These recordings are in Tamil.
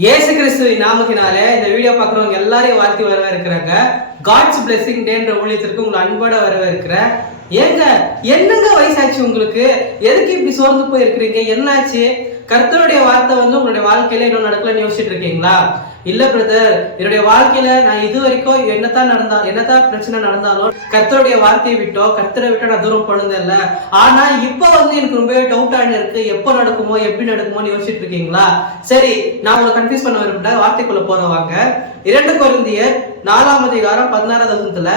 இயேசு கிறிஸ்துவின் நாமத்தினாலே இந்த வீடியோ பார்க்குறவங்க எல்லாரையும் வாழ்த்தி வரவேற்கிறாங்க. காட்ஸ் பிளெஸிங் டேன்ற ஊழியத்திற்கு உங்களை அன்போட வரவேற்கிறேன். ஏங்க என்னங்க வயசாச்சு உங்களுக்கு? எதுக்கு இப்படி சோர்ந்து போயிருக்கிறீங்க? என்னாச்சு? கர்த்தருடைய வார்த்தை உங்களுடைய வாழ்க்கையில இன்னும் நடக்கலன்னு யோசிச்சுட்டு இருக்கீங்களா? இல்ல பிரதர், என்னுடைய வாழ்க்கையில நான் இது வரைக்கும் என்னதான் பிரச்சனை நடந்தாலும் கர்த்தருடைய வார்த்தையை விட்டோ கர்த்தரை விட்டோ நான் தூரம் போனதில்ல. ஆனா இப்ப எனக்கு ரொம்பவே டவுட்டான இருக்கு. எப்போ நடக்குமோ எப்படி நடக்குமோன்னு யோசிச்சுட்டு இருக்கீங்களா? சரி, நான் உங்களை கன்ஃபியூஸ் பண்ண விரும்பல. வார்த்தைக்குள்ள போறவாங்க. 2 கொரிந்தியர் 4:16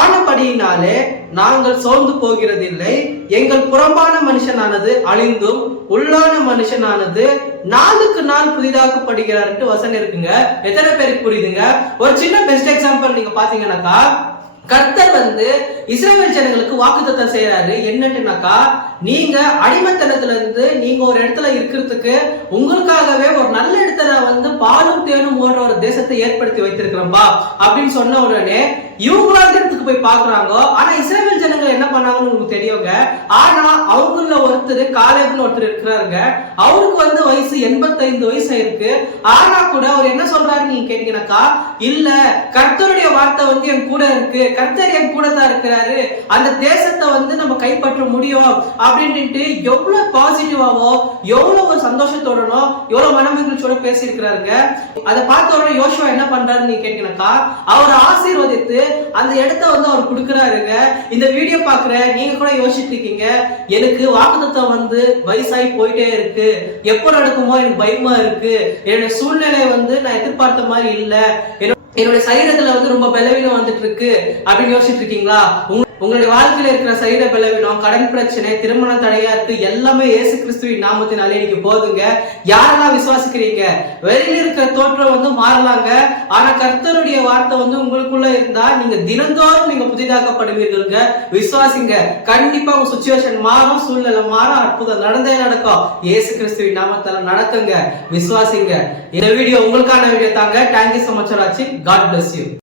ஆனபடியினாலே நாங்கள் சோர்ந்து போகிறதில்லை. எங்கள் புறம்பான மனுஷனானது அழிந்தும் உள்ளான மனுஷனானது நாளுக்கு நாள் புதிதாக்கப்படுகிறார் வசனம் இருக்குங்க. எத்தனை பேருக்கு புரியுதுங்க? ஒரு சின்ன பெஸ்ட் எக்ஸாம்பிள் நீங்க பாத்தீங்கன்னாக்கா, கர்த்தர் இஸ்ரவேல் ஜனங்களுக்கு வாக்குத்தத்தம் செய்யறாரு. என்னன்னுனாக்கா, நீங்க அடிமைத்தனத்துல இருந்து நீங்க ஒரு இடத்துல இருக்கிறதுக்கு உங்களுக்காகவே ஒரு நல்ல இடத்துல பாலும் தேனும் ஓடுற ஒரு தேசத்தை ஏற்படுத்தி வைத்திருக்கிறோம்பா அப்படின்னு சொன்ன உடனே இவங்களா இடத்துக்கு போய் பாக்குறாங்க. ஆனா இஸ்ரவேல் ஜனங்கள் என்ன பண்ணாங்கன்னு உங்களுக்கு தெரியுங்க. ஆனா அவங்கள ஒருத்தர் காலேப்னு ஒருத்தர் இருக்கிறாருங்க. அவருக்கு வயசு 85 வயசு ஆயிருக்கு. ஆனா கூட அவர் என்ன சொல்றாரு நீங்க கேட்டீங்கன்னாக்கா, இல்ல கர்த்தருடைய வார்த்தை என் கூட இருக்கு, கர்த்தர் என் கூட தான் இருக்கிறாரு, அந்த தேசத்தை நம்ம கைப்பற்ற முடியும் அப்படின்ட்டு எவ்வளவு பாசிட்டிவாவோ எவ்வளவு ஒரு சந்தோஷத்தோடனோ எவ்வளவு மனமகிழ்ச்சியோட பேசி இருக்கிறாருங்க. அதை பார்த்த உடனே யோசுவா என்ன பண்றாரு நீங்க கேட்டீங்கன்னாக்கா, அவரை ஆசீர்வதித்து அந்த இடத்தை அவர் கொடுக்கிறாருங்க. இந்த வீடியோ பாக்குற நீங்க கூட யோசிச்சுட்டு இருக்கீங்க, எனக்கு வாக்குத்தத்தம் வயசாகி போயிட்டே இருக்கு, எப்போ நடக்குமோ எனக்கு பயமா இருக்கு, என்னுடைய சூழ்நிலை நான் எதிர்பார்த்த மாதிரி இல்ல, என்னுடைய சரீரத்துல ரொம்ப பலவீனம் வந்துட்டு இருக்கு அப்படின்னு யோசிச்சுட்டு இருக்கீங்களா? உங்களுடைய வாழ்க்கையில இருக்கிற சரீர பலவீனம், கடன் பிரச்சனை, திருமண தடையா இருக்கு, எல்லாமே இயேசு கிறிஸ்துவின் நாமத்தினாலே இன்னைக்கு போதுங்க. யாரெல்லாம் விசுவாசிக்கிறீங்க? வெளியில இருக்கிற தோற்றம் மாறலாங்க. ஆனா கர்த்தருடைய வார்த்தை உங்களுக்குள்ள இருந்தா நீங்க தினந்தோறும் நீங்க புதிதாக்கப்படுவீர்களுங்க. விசுவாசிங்க, கண்டிப்பா உங்க சுச்சுவேஷன் மாறும், சூழ்நிலை மாறும், அற்புதம் நடந்தே நடக்கும். இயேசு கிறிஸ்துவின் நாமத்தால நடக்குங்க. விசுவாசிங்க. இந்த வீடியோ உங்களுக்கான வீடியோ தாங்க. Thank you so much for watching. God bless you.